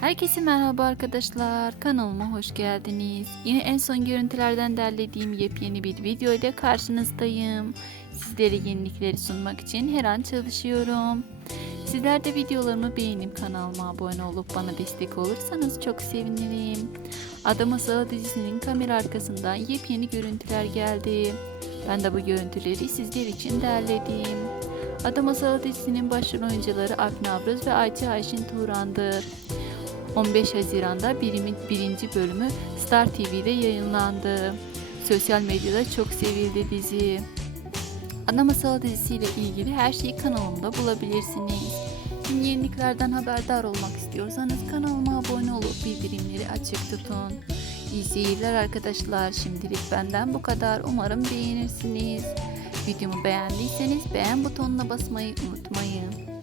Herkese merhaba arkadaşlar. Kanalıma hoş geldiniz. Yine en son görüntülerden derlediğim yepyeni bir video ile karşınızdayım. Sizlere yenilikleri sunmak için her an çalışıyorum. Sizler de videolarımı beğenip kanalıma abone olup bana destek olursanız çok sevinirim. Adam Masalı dizisinin kamera arkasından yepyeni görüntüler geldi. Ben de bu görüntüleri sizler için derledim. Adam Masalı dizisinin başrol oyuncuları Akın Abruz ve Ayça Ayşin Turan'dı. 15 Haziran'da birimin birinci bölümü Star TV'de yayınlandı. Sosyal medyada çok sevildi dizi. Ana Masal dizisiyle ilgili her şeyi kanalımda bulabilirsiniz. Tüm yeniliklerden haberdar olmak istiyorsanız kanalıma abone olup bildirimleri açık tutun. İyi seyirler arkadaşlar. Şimdilik benden bu kadar. Umarım beğenirsiniz. Videomu beğendiyseniz beğen butonuna basmayı unutmayın.